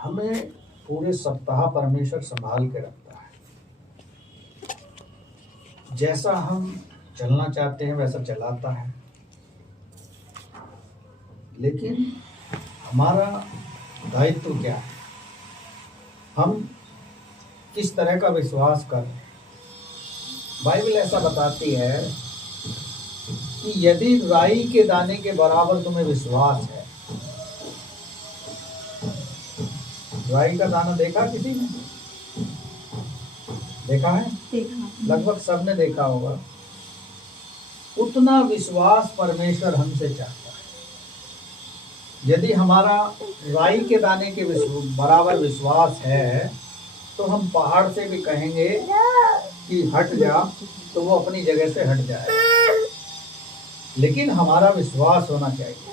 हमें पूरे सप्ताह परमेश्वर संभाल के रखता है। जैसा हम चलना चाहते हैं वैसा चलाता है, लेकिन हमारा दायित्व क्या है, हम किस तरह का विश्वास कर रहे हैं। बाइबल ऐसा बताती है कि यदि राई के दाने के बराबर तुम्हें विश्वास है। राई का दाना देखा किसी ने? देखा है? लगभग सबने देखा होगा। उतना विश्वास परमेश्वर हमसे चाहता है। यदि हमारा राई के दाने के बराबर विश्वास है तो हम पहाड़ से भी कहेंगे कि हट जा तो वो अपनी जगह से हट जाए। लेकिन हमारा विश्वास होना चाहिए।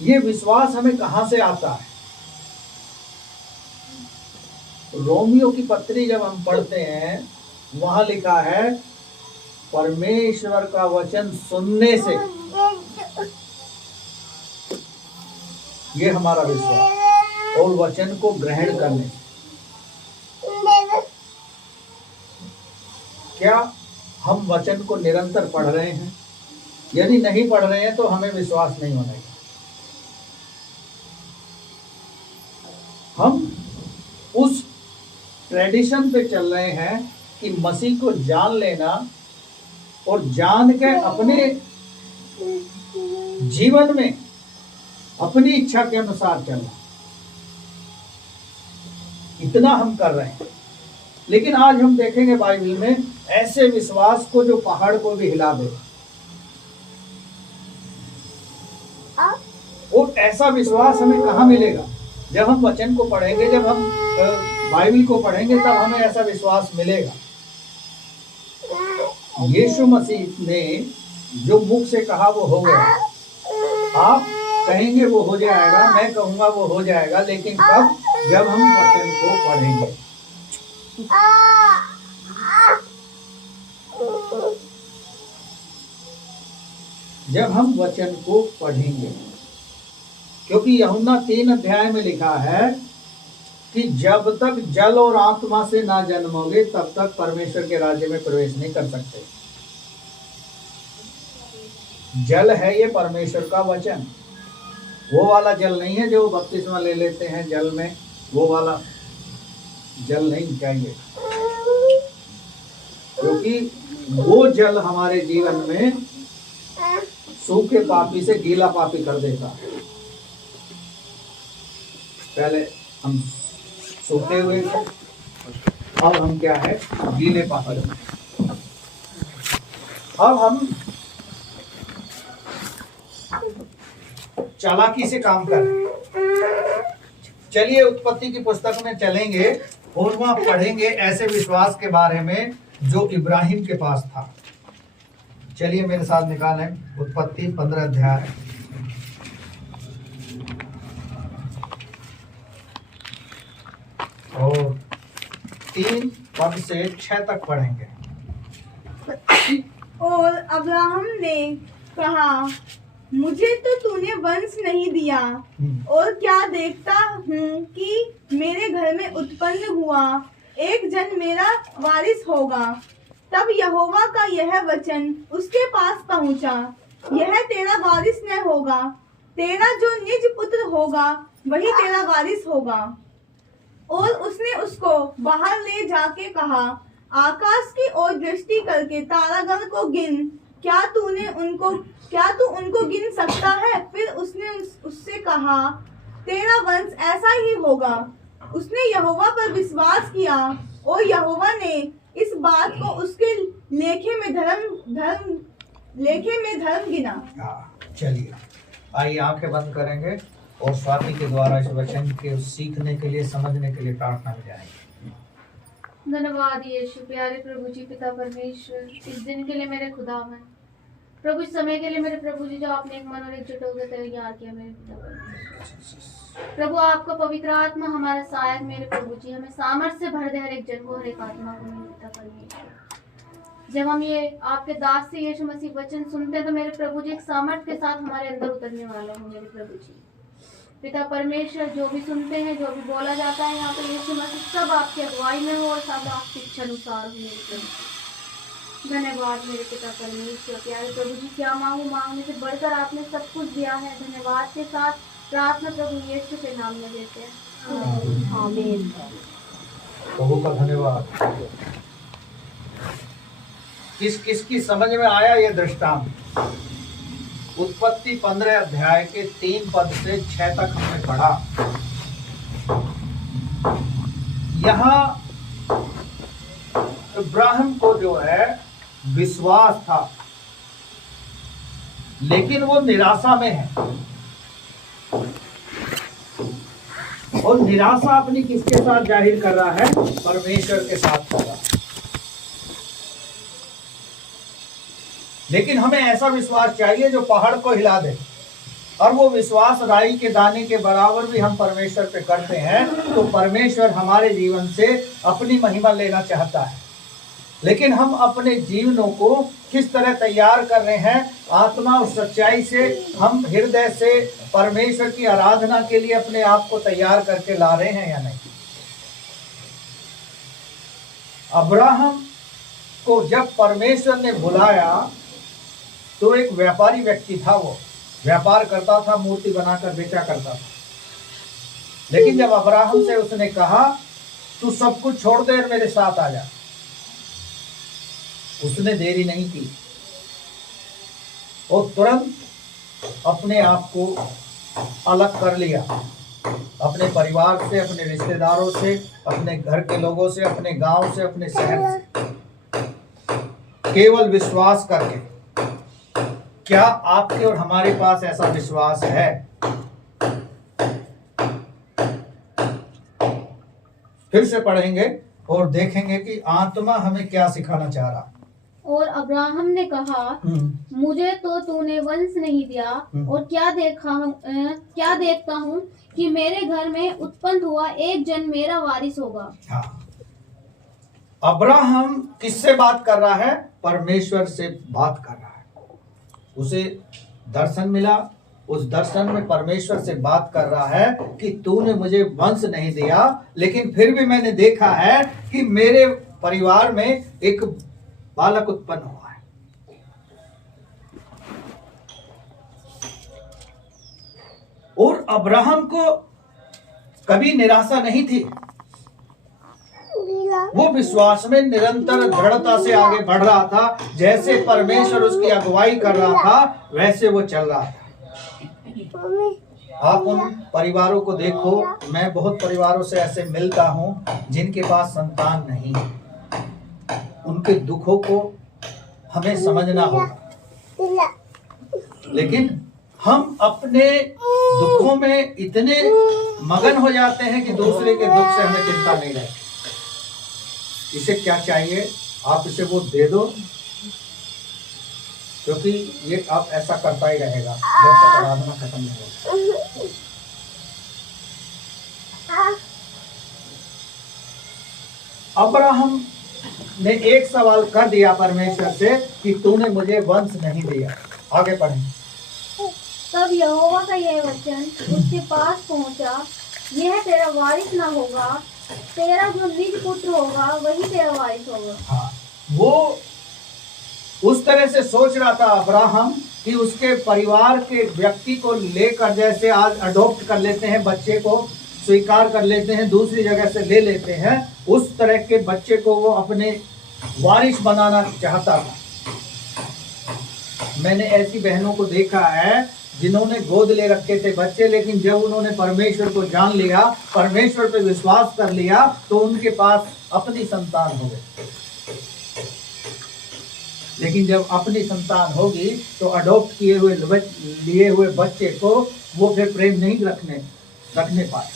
ये विश्वास हमें कहां से आता है? रोमियो की पत्री जब हम पढ़ते हैं, वहां लिखा है परमेश्वर का वचन सुनने से। ये हमारा विश्वास, और वचन को ग्रहण करने से। क्या हम वचन को निरंतर पढ़ रहे हैं? यदि नहीं पढ़ रहे हैं तो हमें विश्वास नहीं होना चाहिए। हम उस ट्रेडिशन पे चल रहे हैं कि मसीह को जान लेना और जान के अपने जीवन में अपनी इच्छा के अनुसार चलना। इतना हम कर रहे हैं। लेकिन आज हम देखेंगे बाइबल में ऐसे विश्वास को जो पहाड़ को भी हिला दे। और ऐसा विश्वास हमें कहाँ मिलेगा? जब हम वचन को पढ़ेंगे, जब हम बाइबल को पढ़ेंगे, तब हमें ऐसा विश्वास मिलेगा। यीशु मसीह ने जो मुख से कहा वो हो गया। आप कहेंगे वो हो जाएगा, मैं कहूंगा वो हो जाएगा, लेकिन कब? जब हम वचन को पढ़ेंगे। जब हम वचन को पढ़ेंगे, क्योंकि यूहन्ना 3 अध्याय में लिखा है कि जब तक जल और आत्मा से ना जन्मोगे तब तक परमेश्वर के राज्य में प्रवेश नहीं कर सकते। जल है ये परमेश्वर का वचन। वो वाला जल नहीं है जो बपतिस्मा ले लेते हैं जल में, वो वाला जल नहीं चाहिए, क्योंकि वो जल हमारे जीवन में सूखे पापी से गीला पापी कर देता है। पहले हम सूखे हुए थे, अब हम क्या है? गीले पापी। अब हम चालाकी से काम कर रहे हैं। चलिए उत्पत्ति की पुस्तक में चलेंगे और वहां पढ़ेंगे ऐसे विश्वास के बारे में जो इब्राहिम के पास था। चलिए मेरे साथ निकालें उत्पत्ति 15 अध्याय और 3 पद से 6 तक पढ़ेंगे। और अब्राहम ने कहा, मुझे तो तूने वंश नहीं दिया, और क्या देखता हूँ कि मेरे घर में उत्पन्न हुआ एक जन मेरा वारिस होगा। तब यहोवा का यह वचन उसके पास पहुँचा, यह तेरा वारिस न होगा, तेरा जो निज पुत्र होगा वही तेरा वारिस होगा। और उसने उसको बाहर ले जाके कहा, आकाश की ओर दृष्टि करके तारागण को गिन, क्या तू उनको गिन सकता है? फिर उसने उससे कहा, तेरा वंश ऐसा ही होगा। उसने यहोवा पर विश्वास किया और यहोवा ने इस बात को उसके लेखे में धर्म गिना। चलिए आइए आंखें बंद करेंगे और स्वाति के द्वारा इस वचन के सीखने के लिए, समझने के लिए प्रार्थना में जाएंगे। धन्यवाद यीशु। प्यारे प्रभु जी, पिता परमेश्वर, इस दिन के लिए मेरे खुदावन प्रभु, इस समय के लिए मेरे प्रभु जी जो आपने एक मन और एकजुट होकर तैयार किया मेरे पिता परमेश्वर। प्रभु आपका पवित्र आत्मा हमारा सहायक मेरे प्रभु जी, हमें सामर्थ्य से भर दे हर एक जन को, हर एक आत्मा को मेरे पिता परमेश्वर। जब हम ये आपके दास से यीशु मसीह वचन सुनते हैं तो मेरे प्रभु जी एक सामर्थ्य के साथ हमारे अंदर उतरने वाला हो मेरे प्रभु जी। पिता परमेश्वर जो भी सुनते हैं, जो भी बोला जाता है यहाँ पे यीशु मसीह, सब आपकी अगुवाई में हो और सब आपकी इच्छा अनुसार हो। धन्यवाद मेरे पिता परमेश्वर। प्यारे प्रभु जी, क्या मांगू, मांगने से बढ़कर आपने सब कुछ दिया है। धन्यवाद के साथ प्रार्थना प्रभु यीशु के नाम में देते हैं, आमीन। प्रभु का धन्यवाद। किस किस की समझ में आया ये दृष्टांत? उत्पत्ति 15 अध्याय के 3 पद से 6 तक हमने पढ़ा। यहाँ इब्राहिम को जो है विश्वास था, लेकिन वो निराशा में है। और निराशा अपनी किसके साथ जाहिर कर रहा है? परमेश्वर के साथ कर रहा है। लेकिन हमें ऐसा विश्वास चाहिए जो पहाड़ को हिला दे, और वो विश्वास राई के दाने के बराबर भी हम परमेश्वर पे करते हैं तो परमेश्वर हमारे जीवन से अपनी महिमा लेना चाहता है। लेकिन हम अपने जीवनों को किस तरह तैयार कर रहे हैं? आत्मा और सच्चाई से हम हृदय से परमेश्वर की आराधना के लिए अपने आप को तैयार करके ला रहे हैं या नहीं? अब्राहम को जब परमेश्वर ने बुलाया तो एक व्यापारी व्यक्ति था, वो व्यापार करता था, मूर्ति बनाकर बेचा करता था। लेकिन जब अब्राहम से उसने कहा तू सब कुछ छोड़ दे और मेरे साथ आ जा, उसने देरी नहीं की और तुरंत अपने आप को अलग कर लिया, अपने परिवार से, अपने रिश्तेदारों से, अपने घर के लोगों से, अपने गांव से, अपने शहर से, केवल विश्वास करके। क्या आपके और हमारे पास ऐसा विश्वास है? फिर से पढ़ेंगे और देखेंगे कि आत्मा हमें क्या सिखाना चाह रहा। और अब्राहम ने कहा, मुझे तो तूने वंश नहीं दिया, और क्या देखता हूँ कि मेरे घर में उत्पन्न हुआ एक जन मेरा वारिस होगा। हाँ, अब्राहम किससे बात कर रहा है? परमेश्वर से बात कर रहा है। उसे दर्शन मिला, उस दर्शन में परमेश्वर से बात कर रहा है कि तूने मुझे वंश नहीं दिया, लेकिन फिर भी मैंने देखा है कि मेरे परिवार में एक बालक उत्पन्न हुआ है। और अब्राहम को कभी निराशा नहीं थी, वो विश्वास में निरंतर दृढ़ता से आगे बढ़ रहा था। जैसे परमेश्वर उसकी अगुवाई कर रहा था वैसे वो चल रहा था। आप उन परिवारों को देखो, मैं बहुत परिवारों से ऐसे मिलता हूँ जिनके पास संतान नहीं है। उनके दुखों को हमें समझना होगा, लेकिन हम अपने दुखों में इतने मगन हो जाते हैं कि दूसरे के दुख से हमें चिंता नहीं रहती। इसे क्या चाहिए? आप इसे वो दे दो, क्योंकि ये आप ऐसा करता ही रहेगा जब तक आराधना खत्म नहीं होगी। अब्राहम ने एक सवाल कर दिया परमेश्वर से कि तूने मुझे वंश नहीं दिया। आगे पढ़ें। तब यहोवा का यह वचन उसके पास पहुंचा, यह तेरा वारिस ना होगा, तेरा जो निज पुत्र होगा वही तेरा वारिस होगा। हाँ, वो उस तरह से सोच रहा था अब्राहम कि उसके परिवार के व्यक्ति को लेकर, जैसे आज अडॉप्ट कर लेते हैं बच्चे को, स्वीकार कर लेते हैं, दूसरी जगह से ले लेते हैं, उस तरह के बच्चे को वो अपने वारिस बनाना चाहता था। मैंने ऐसी बहनों को देखा है जिन्होंने गोद ले रखे थे बच्चे, लेकिन जब उन्होंने परमेश्वर को जान लिया, परमेश्वर पे विश्वास कर लिया, तो उनके पास अपनी संतान हो गई। लेकिन जब अपनी संतान होगी तो अडॉप्ट लिए हुए बच्चे को वो फिर प्रेम नहीं रखने पाए।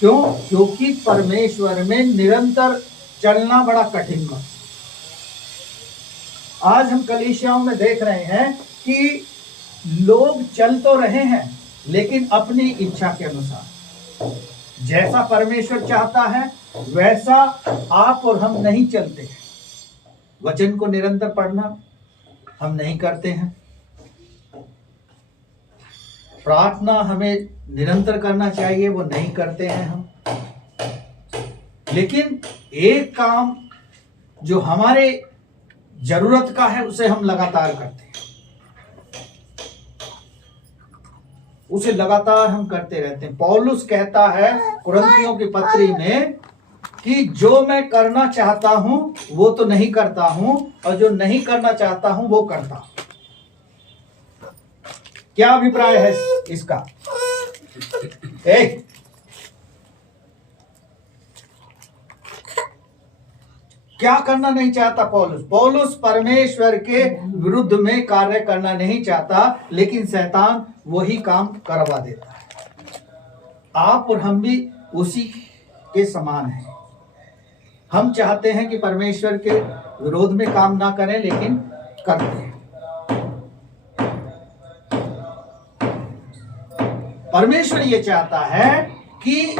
क्यों? क्योंकि परमेश्वर में निरंतर चलना बड़ा कठिन है। आज हम कलीसियाओं में देख रहे हैं कि लोग चल तो रहे हैं लेकिन अपनी इच्छा के अनुसार। जैसा परमेश्वर चाहता है वैसा आप और हम नहीं चलते हैं। वचन को निरंतर पढ़ना हम नहीं करते हैं। प्रार्थना हमें निरंतर करना चाहिए, वो नहीं करते हैं हम। लेकिन एक काम जो हमारे जरूरत का है उसे हम लगातार करते हैं, उसे लगातार हम करते रहते हैं। पौलुस कहता है कुरिन्थियों की पत्री में कि जो मैं करना चाहता हूं वो तो नहीं करता हूं, और जो नहीं करना चाहता हूं वो करता हूं। क्या अभिप्राय है इसका? क्या करना नहीं चाहता पौलुस? पौलुस परमेश्वर के विरुद्ध में कार्य करना नहीं चाहता, लेकिन शैतान वही काम करवा देता है। आप और हम भी उसी के समान हैं। हम चाहते हैं कि परमेश्वर के विरोध में काम ना करें, लेकिन करते हैं। परमेश्वर ये चाहता है कि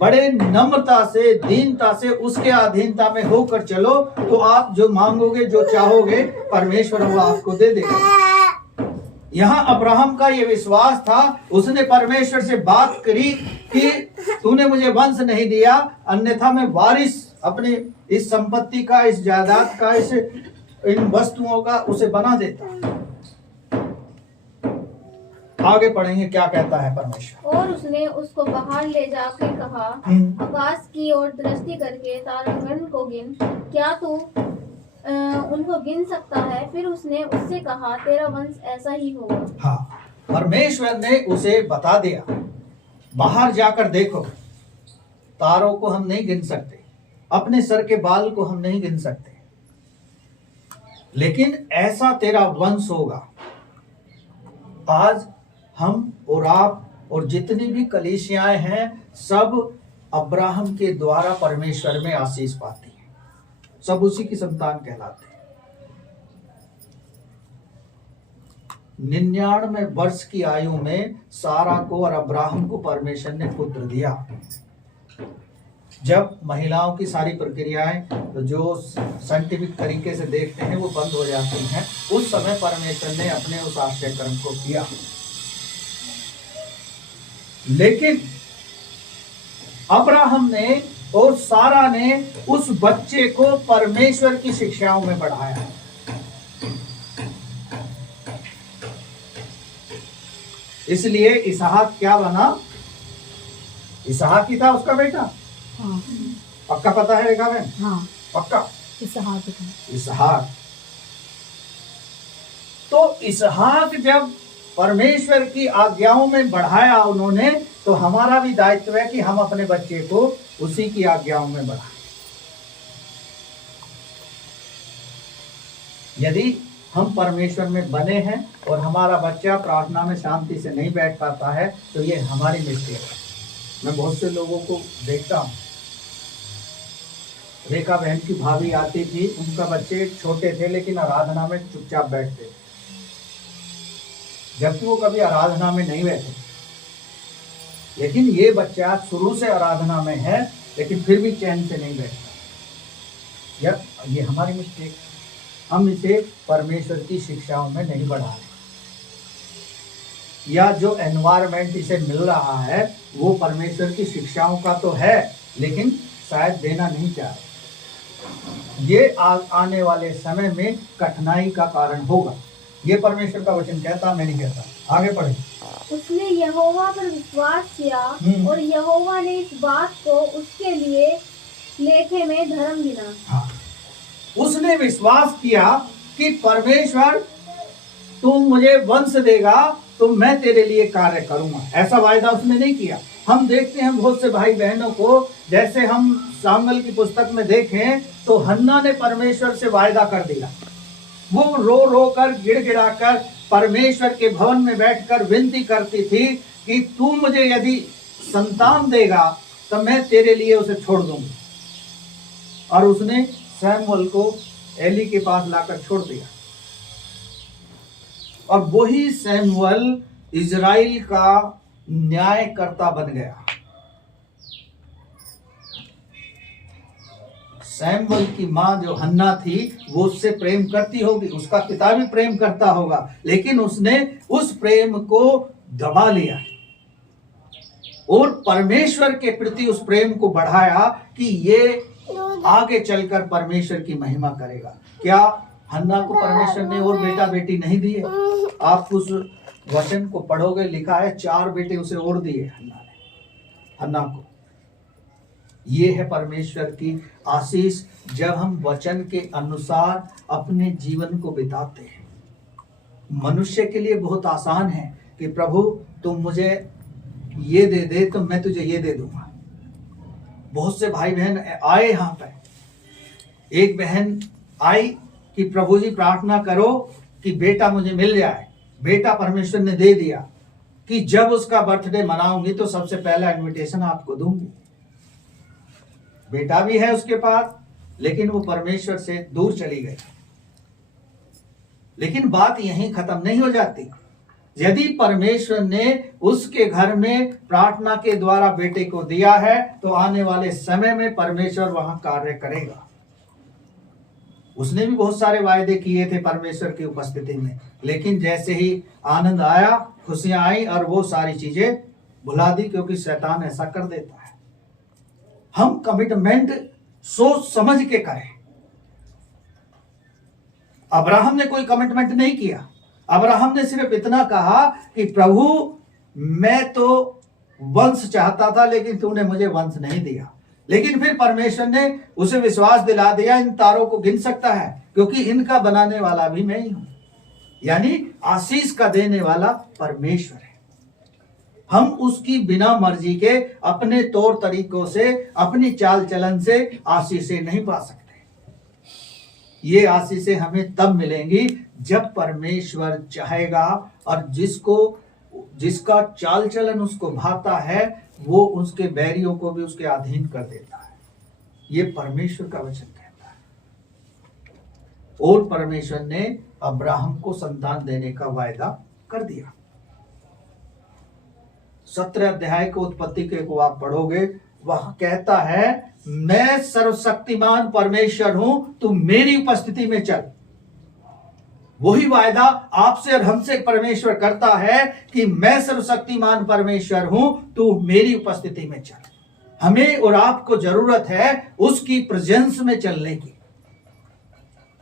बड़े नम्रता से, दीनता से उसके अधीनता में होकर चलो, तो आप जो मांगोगे, जो चाहोगे, परमेश्वर वो आपको दे देगा। यहाँ अब्राहम का ये विश्वास था, उसने परमेश्वर से बात करी कि तूने मुझे वंश नहीं दिया, अन्यथा मैं वारिस अपने इस संपत्ति का, इस जायदाद का, इस इन वस्तुओं का उसे बना देता। आगे पढ़ेंगे क्या कहता है परमेश्वर। और उसने उसको बाहर ले जाकर कहा, आकाश की ओर दृष्टि करके तारागण को गिन, क्या तू उनको गिन सकता है? फिर उसने उससे कहा, तेरा वंश ऐसा ही होगा। हाँ, परमेश्वर ने उसे बता दिया, बाहर जाकर देखो, तारों को हम नहीं गिन सकते, अपने सर के बाल को हम नहीं गिन सकते, लेकिन ऐसा तेरा वंश होगा। आज हम और आप और जितनी भी कलीसियाएं हैं, सब अब्राहम के द्वारा परमेश्वर में आशीष पाती हैं, सब उसी की संतान कहलाते हैं। 99 वर्ष की आयु में सारा को और अब्राहम को परमेश्वर ने पुत्र दिया। जब महिलाओं की सारी प्रक्रियाएं तो जो साइंटिफिक तरीके से देखते हैं वो बंद हो जाती हैं, उस समय परमेश्वर ने अपने उस आश्चर्य कर्म को किया। लेकिन अब्राहम ने और सारा ने उस बच्चे को परमेश्वर की शिक्षाओं में बढ़ाया। इसलिए इसहाक क्या बना? इसहाक ही था उसका बेटा। हाँ। पक्का पता है रेखा बहन? हाँ। पक्का इसहाक। इसहाक। तो इसहाक जब परमेश्वर की आज्ञाओं में बढ़ाया उन्होंने, तो हमारा भी दायित्व है कि हम अपने बच्चे को उसी की आज्ञाओं में बढ़ाएं। यदि हम परमेश्वर में बने हैं और हमारा बच्चा प्रार्थना में शांति से नहीं बैठ पाता है, तो ये हमारी मिस्टेक है। मैं बहुत से लोगों को देखता हूँ, रेखा बहन की भाभी आती थी, उनका बच्चे छोटे थे लेकिन आराधना में चुपचाप बैठते, जबकि वो कभी आराधना में नहीं बैठे। लेकिन ये बच्चा शुरू से आराधना में है, लेकिन फिर भी चैन से नहीं बैठता। ये हमारी मिस्टेक, हम इसे परमेश्वर की शिक्षाओं में नहीं बढ़ा रहे, या जो एनवायरमेंट इसे मिल रहा है वो परमेश्वर की शिक्षाओं का तो है, लेकिन शायद देना नहीं चाह रहे। ये आने वाले समय में कठिनाई का कारण होगा, ये परमेश्वर का वचन कहता, मैं नहीं कहता। आगे पढ़े। उसने यहोवा पर विश्वास किया और यहोवा ने इस बात को उसके लिए लेखे में धर्म गिना। हाँ, उसने विश्वास किया कि परमेश्वर तुम मुझे वंश देगा तो मैं तेरे लिए कार्य करूंगा। ऐसा वायदा उसने नहीं किया। हम देखते हैं बहुत से भाई बहनों को, जैसे हम सामुएल की पुस्तक में देखें तो हन्ना ने परमेश्वर से वायदा कर दिया। वो रो रो कर, गिड़गिड़ा कर परमेश्वर के भवन में बैठकर विनती करती थी कि तू मुझे यदि संतान देगा तो मैं तेरे लिए उसे छोड़ दूंगी। और उसने सैमुअल को एली के पास लाकर छोड़ दिया, और वही सैमुअल इजराइल का न्यायकर्ता बन गया। सैमुअल की माँ जो हन्ना थी वो उससे प्रेम करती होगी, उसका पिता भी प्रेम करता होगा, लेकिन उसने उस प्रेम को दबा लिया और परमेश्वर के प्रति उस प्रेम को बढ़ाया कि ये आगे चलकर परमेश्वर की महिमा करेगा। क्या हन्ना को परमेश्वर ने और बेटा बेटी नहीं दिए? आप उस वचन को पढ़ोगे, लिखा है 4 बेटे उसे और दिए हन्ना को। ये है परमेश्वर की आशीष जब हम वचन के अनुसार अपने जीवन को बिताते हैं। मनुष्य के लिए बहुत आसान है कि प्रभु तुम मुझे ये दे दे तो मैं तुझे ये दे दूंगा। बहुत से भाई बहन आए यहाँ पे, एक बहन आई कि प्रभु जी प्रार्थना करो कि बेटा मुझे मिल जाए। बेटा परमेश्वर ने दे दिया कि जब उसका बर्थडे मनाऊंगी तो सबसे पहला इनविटेशन आपको दूंगी। बेटा भी है उसके पास, लेकिन वो परमेश्वर से दूर चली गई। लेकिन बात यहीं खत्म नहीं हो जाती। यदि परमेश्वर ने उसके घर में प्रार्थना के द्वारा बेटे को दिया है तो आने वाले समय में परमेश्वर वहां कार्य करेगा। उसने भी बहुत सारे वायदे किए थे परमेश्वर की उपस्थिति में, लेकिन जैसे ही आनंद आया, खुशियां आई और वो सारी चीजें भुला दी, क्योंकि शैतान ऐसा कर देता है। हम कमिटमेंट सोच समझ के करें। अब्राहम ने कोई कमिटमेंट नहीं किया। अब्राहम ने सिर्फ इतना कहा कि प्रभु मैं तो वंश चाहता था, लेकिन तूने मुझे वंश नहीं दिया। लेकिन फिर परमेश्वर ने उसे विश्वास दिला दिया, इन तारों को गिन सकता है क्योंकि इनका बनाने वाला भी मैं ही हूं। यानी आशीष का देने वाला परमेश्वर है। हम उसकी बिना मर्जी के अपने तौर तरीकों से, अपनी चाल चलन से आशीषें नहीं पा सकते। ये आशीषें हमें तब मिलेंगी जब परमेश्वर चाहेगा और जिसका चाल चलन उसको भाता है वो उसके बैरियों को भी उसके अधीन कर देता है। ये परमेश्वर का वचन कहता है। और परमेश्वर ने अब्राहम को संतान देने का वायदा कर दिया। 17 अध्याय को उत्पत्ति के को आप पढ़ोगे, वह कहता है मैं सर्वशक्तिमान परमेश्वर हूं, तू मेरी उपस्थिति में चल। वही वायदा आपसे और हमसे परमेश्वर करता है कि मैं सर्वशक्तिमान परमेश्वर हूं, तू मेरी उपस्थिति में चल। हमें और आपको जरूरत है उसकी प्रेजेंस में चलने की।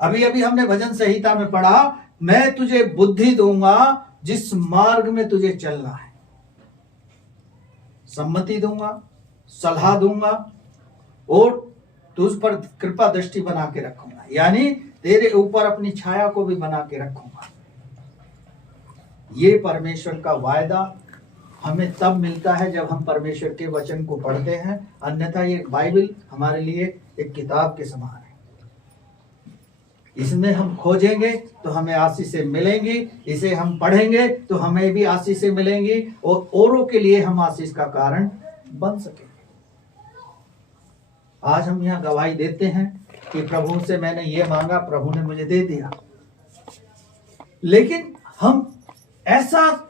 अभी अभी हमने भजन संहिता में पढ़ा, मैं तुझे बुद्धि दूंगा जिस मार्ग में तुझे चलना है, सम्मति दूंगा, सलाह दूंगा और तुझ पर कृपा दृष्टि बना के रखूंगा। यानी तेरे ऊपर अपनी छाया को भी बना के रखूंगा। ये परमेश्वर का वायदा हमें तब मिलता है जब हम परमेश्वर के वचन को पढ़ते हैं। अन्यथा ये बाइबल हमारे लिए एक किताब के समान है। इसमें हम खोजेंगे तो हमें आशीषें मिलेंगी, इसे हम पढ़ेंगे तो हमें भी आशीषें मिलेंगी और औरों के लिए हम आशीष का कारण बन सकेंगे। आज हम यहाँ गवाही देते हैं कि प्रभु से मैंने ये मांगा, प्रभु ने मुझे दे दिया। लेकिन हम ऐसा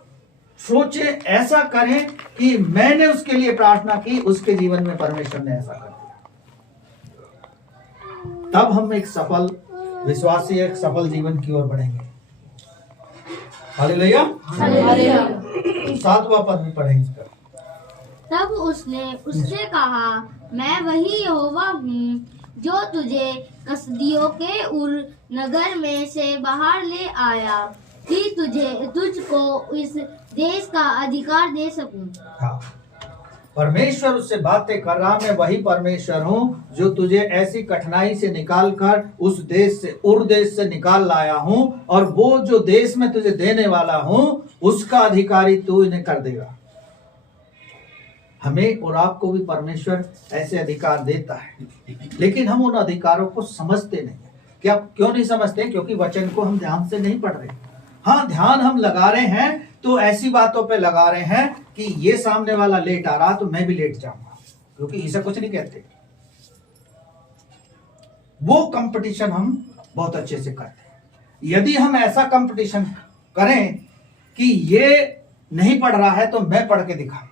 सोचे, ऐसा करें कि मैंने उसके लिए प्रार्थना की, उसके जीवन में परमेश्वर ने ऐसा कर दिया। तब हम एक सफल विश्वासी, एक सफल जीवन की ओर बढ़ेंगे। हालेलुया। 7वां पद भी पढ़ेंगे इसका। तब उसने उससे कहा, मैं वही यहोवा हूँ जो तुझे कसदियों के उर नगर में से बाहर ले आया कि तुझको इस देश का अधिकार दे सकूं। हाँ, परमेश्वर उससे बातें कर रहा, मैं वही परमेश्वर हूँ जो तुझे ऐसी कठिनाई से निकाल कर उस देश से, उर देश से निकाल लाया हूँ, और वो जो देश में तुझे देने वाला हूँ उसका अधिकारी तू इन्हें कर देगा। हमें और आपको भी परमेश्वर ऐसे अधिकार देता है, लेकिन हम उन अधिकारों को समझते नहीं है। क्या क्यों नहीं समझते? क्योंकि वचन को हम ध्यान से नहीं पढ़ रहे। हाँ, ध्यान हम लगा रहे हैं तो ऐसी बातों पे लगा रहे हैं कि ये सामने वाला लेट आ रहा तो मैं भी लेट जाऊंगा, क्योंकि इसे कुछ नहीं कहते। वो कंपटीशन हम बहुत अच्छे से करते हैं। यदि हम ऐसा कंपटीशन करें कि ये नहीं पढ़ रहा है तो मैं पढ़ के दिखाऊंगा,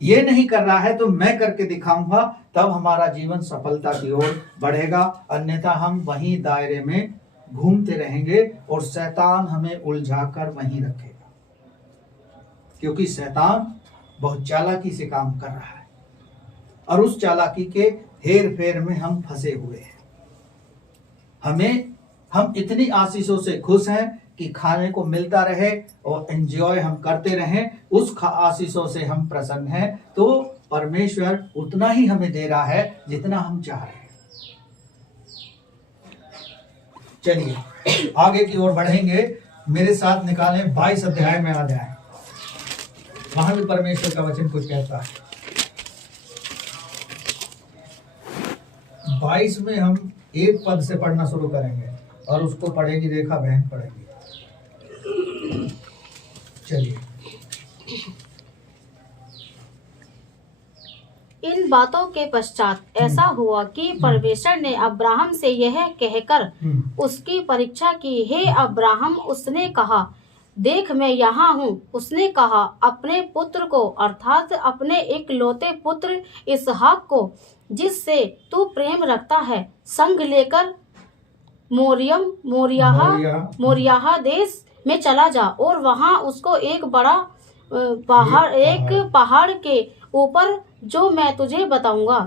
ये नहीं कर रहा है तो मैं करके दिखाऊंगा, तब हमारा जीवन सफलता की ओर बढ़ेगा। अन्यथा हम वहीं दायरे में घूमते रहेंगे और शैतान हमें उलझाकर वहीं रखेगा। क्योंकि शैतान बहुत चालाकी से काम कर रहा है और उस चालाकी के हेर फेर में हम फंसे हुए हैं। हम इतनी आशीषों से खुश हैं कि खाने को मिलता रहे और एंजॉय हम करते रहें, उस आशीषों से हम प्रसन्न हैं। तो परमेश्वर उतना ही हमें दे रहा है जितना हम चाह रहे हैं। चलिए आगे की ओर बढ़ेंगे। मेरे साथ निकालें 22 अध्याय में आ जाएं। वहां भी परमेश्वर का वचन कुछ कहता है। 22 में हम एक पद से पढ़ना शुरू करेंगे और उसको पढ़ेगी रेखा बहन पढ़ेगी। चलिए। इन बातों के पश्चात ऐसा हुआ कि परमेश्वर ने अब्राहम से यह कहकर उसकी परीक्षा की, हे अब्राहम, उसने कहा, देख मैं यहाँ हूँ। उसने कहा, अपने पुत्र को अर्थात अपने इकलौते पुत्र इसहाक को, जिससे तू प्रेम रखता है, संग लेकर मोरियाहा देश में चला जा और वहाँ उसको एक बड़ा पहाड़ के ऊपर, जो मैं तुझे बताऊंगा,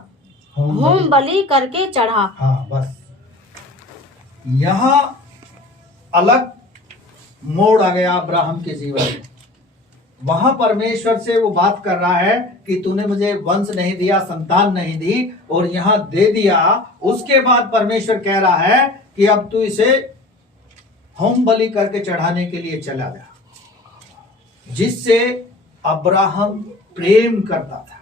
होम बलि करके चढ़ा। हाँ, बस यहाँ अलग मोड़ आ गया अब्राहम के जीवन में। वहां परमेश्वर से वो बात कर रहा है कि तूने मुझे वंश नहीं दिया, संतान नहीं दी, और यहाँ दे दिया। उसके बाद परमेश्वर कह रहा है कि अब तू इसे होम बलि करके चढ़ाने के लिए चला जा, जिससे अब्राहम प्रेम करता था।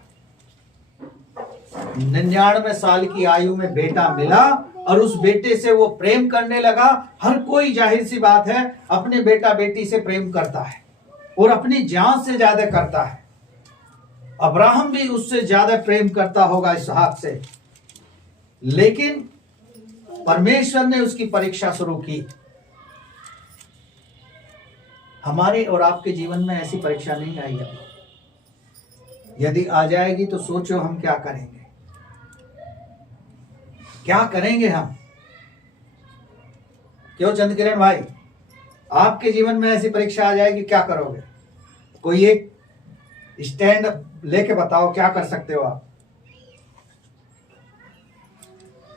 99 साल की आयु में बेटा मिला और उस बेटे से वो प्रेम करने लगा। हर कोई जाहिर सी बात है अपने बेटा बेटी से प्रेम करता है और अपनी जान से ज्यादा करता है। अब्राहम भी उससे ज्यादा प्रेम करता होगा इसहाक से, लेकिन परमेश्वर ने उसकी परीक्षा शुरू की। हमारे और आपके जीवन में ऐसी परीक्षा नहीं आई है। यदि आ जाएगी तो सोचो हम क्या करेंगे, क्या करेंगे हम। क्यों चंद्रकिरण भाई, आपके जीवन में ऐसी परीक्षा आ जाएगी, क्या करोगे? कोई एक स्टैंड लेके बताओ, क्या कर सकते हो आप?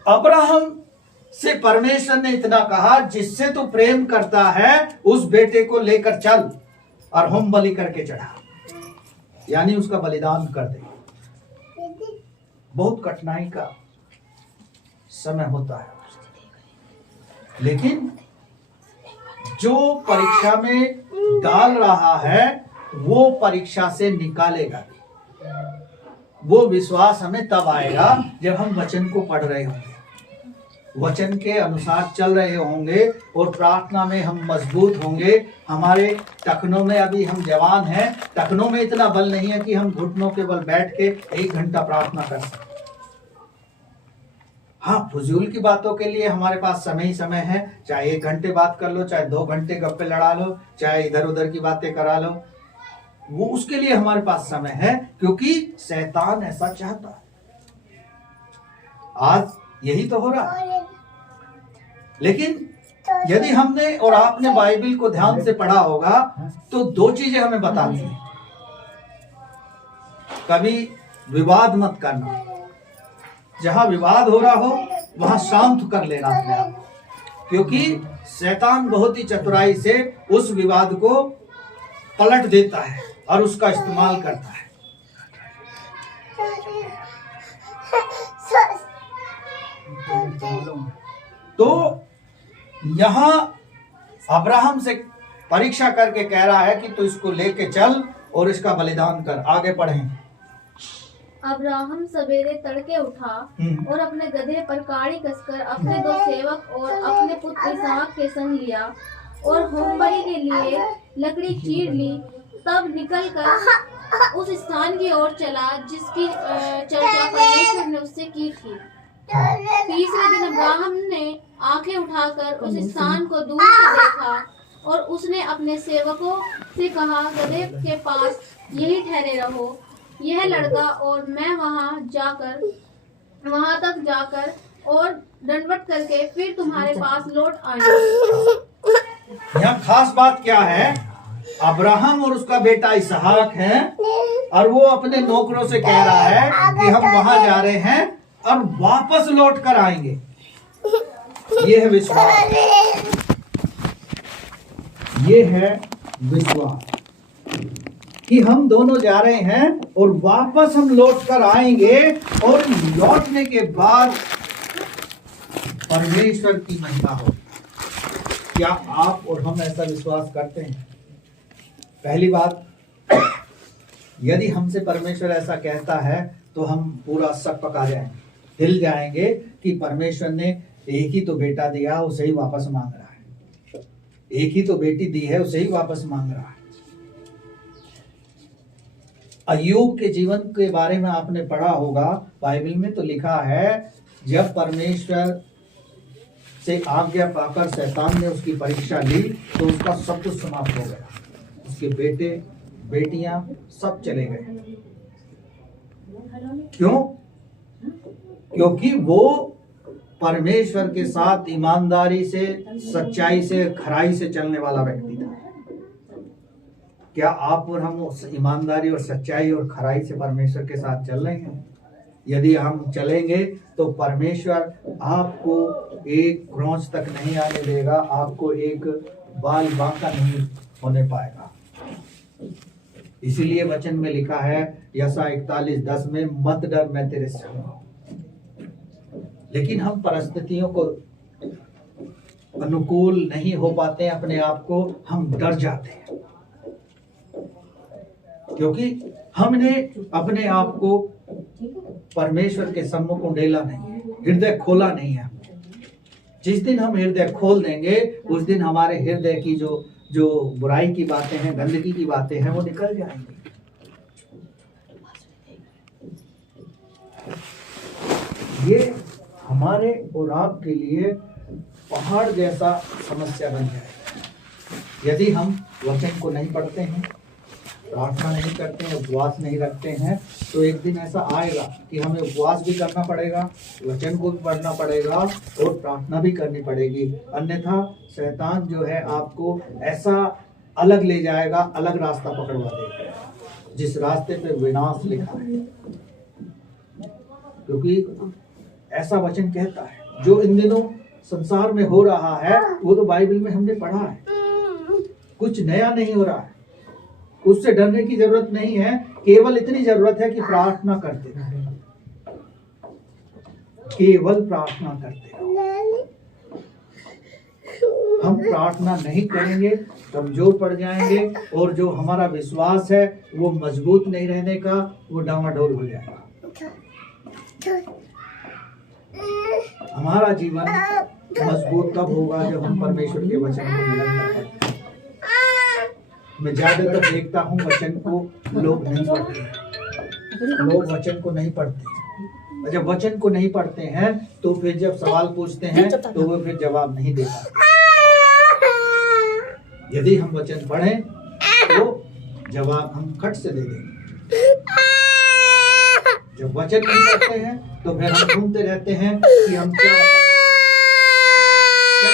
अब्राहम से परमेश्वर ने इतना कहा, जिससे तू प्रेम करता है उस बेटे को लेकर चल और होम बलि करके चढ़ा, यानी उसका बलिदान कर दे। बहुत कठिनाई का समय होता है, लेकिन जो परीक्षा में डाल रहा है वो परीक्षा से निकालेगा। वो विश्वास हमें तब आएगा जब हम वचन को पढ़ रहे होंगे, वचन के अनुसार चल रहे होंगे और प्रार्थना में हम मजबूत होंगे। हमारे टखनों में, अभी हम जवान हैं, टखनों में इतना बल नहीं है कि हम घुटनों के बल बैठ के 1 घंटा प्रार्थना कर सकें। हाँ, फजूल की बातों के लिए हमारे पास समय ही समय है। चाहे 1 घंटे बात कर लो, चाहे 2 घंटे गप्पे लड़ा लो, चाहे इधर उधर की बातें करा लो, वो उसके लिए हमारे पास समय है, क्योंकि शैतान ऐसा चाहता है। आज यही तो हो रहा है। लेकिन यदि हमने और आपने बाइबल को ध्यान से पढ़ा होगा तो 2 चीजें हमें बताती हैं। कभी विवाद मत करना, जहां विवाद हो रहा हो वहां शांत कर लेना अपने आप, क्योंकि शैतान बहुत ही चतुराई से उस विवाद को पलट देता है और उसका इस्तेमाल करता है। तो यहां अब्राहम से परीक्षा करके कह रहा है कि तू इसको लेके चल और इसका बलिदान कर। आगे पढ़ें। अब्राहम सवेरे तड़के उठा और अपने गधे पर काड़ी कसकर अपने 2 सेवक और अपने पुत्र इसहाक के संग लिया और होमबलि के लिए लकड़ी चीर ली। तब निकलकर उस स्थान की ओर चला जिसकी चर्चा परमेश्वर ने उससे की थी। तीसरे दिन अब्राहम ने आंखें उठाकर उस स्थान को दूर से देखा और उसने अपने सेवकों से कहा, गधे के पास यही ठहरे रहो, यह लड़का और मैं वहां तक जाकर और दंडवत करके फिर तुम्हारे पास लौट आएंगे। यहाँ खास बात क्या है अब्राहम और उसका बेटा इसहाक है, और वो अपने नौकरों से कह रहा है कि हम वहां जा रहे हैं और वापस लौट कर आएंगे। ये है विश्वास, ये है विश्वास कि हम दोनों जा रहे हैं और वापस हम लौट कर आएंगे, और लौटने के बाद परमेश्वर की महिमा हो। क्या आप और हम ऐसा विश्वास करते हैं? पहली बात, यदि हमसे परमेश्वर ऐसा कहता है तो हम पूरा सकपका जाएंगे, हिल जाएंगे कि परमेश्वर ने एक ही तो बेटा दिया, उसे ही वापस मांग रहा है, एक ही तो बेटी दी है, उसे ही वापस मांग रहा है। अय्यूब के जीवन के बारे में आपने पढ़ा होगा, बाइबल में तो लिखा है, जब परमेश्वर से आज्ञा पाकर शैतान ने उसकी परीक्षा ली तो उसका सब कुछ समाप्त हो गया, उसके बेटे बेटियां सब चले गए। क्यों? क्योंकि वो परमेश्वर के साथ ईमानदारी से, सच्चाई से, खराई से चलने वाला व्यक्ति था। क्या आप और हम उस ईमानदारी और सच्चाई और खराई से परमेश्वर के साथ चल रहे हैं? यदि हम चलेंगे तो परमेश्वर आपको एक क्रॉच तक नहीं आने देगा, आपको एक बाल बांका नहीं होने पाएगा। इसीलिए वचन में लिखा है यशा 41:10 में, मत डर मैं तेरे संग हूं। लेकिन हम परिस्थितियों को अनुकूल नहीं हो पाते हैं, अपने आप को हम डर जाते हैं, क्योंकि हमने अपने आप को परमेश्वर के सम्मुख उंडेला नहीं, हृदय खोला नहीं है। जिस दिन हम हृदय खोल देंगे उस दिन हमारे हृदय की जो बुराई की बातें हैं, गंदगी की बातें हैं, वो निकल जाएंगी। ये हमारे और आपके लिए पहाड़ जैसा समस्या बन जाए यदि हम वचन को नहीं पढ़ते हैं, प्रार्थना नहीं करते हैं, उपवास नहीं रखते हैं। तो एक दिन ऐसा आएगा कि हमें उपवास भी करना पड़ेगा, वचन को भी पढ़ना पड़ेगा और प्रार्थना भी करनी पड़ेगी। अन्यथा शैतान जो है आपको ऐसा अलग ले जाएगा, अलग रास्ता पकड़वा देगा, जिस रास्ते पे विनाश लिखा है। क्योंकि ऐसा वचन कहता है, जो इन दिनों संसार में हो रहा है वो तो बाइबल में हमने पढ़ा है, कुछ नया नहीं हो रहा है। उससे डरने की जरूरत नहीं है, केवल इतनी जरूरत है कि प्रार्थना करते रहे, केवल प्रार्थना करते रहे। हम प्रार्थना नहीं करेंगे, कमजोर पड़ जाएंगे, और जो हमारा विश्वास है वो मजबूत नहीं रहने का, वो डामाडोल हो जाएगा। हमारा जीवन मजबूत तब होगा जब हम परमेश्वर के वचन को निरंतर पढ़ते हैं। मैं ज्यादातर देखता हूँ वचन को लोग नहीं पढ़ते, लोग वचन को नहीं पढ़ते। जब वचन को नहीं पढ़ते हैं तो फिर जब सवाल पूछते हैं तो वो फिर जवाब नहीं दे पाते। यदि हम वचन पढ़ें तो जवाब हम खट से दे देंगे। जब वचन नहीं पढ़ते हैं तो फिर हम घूमते रहते हैं कि हम क्या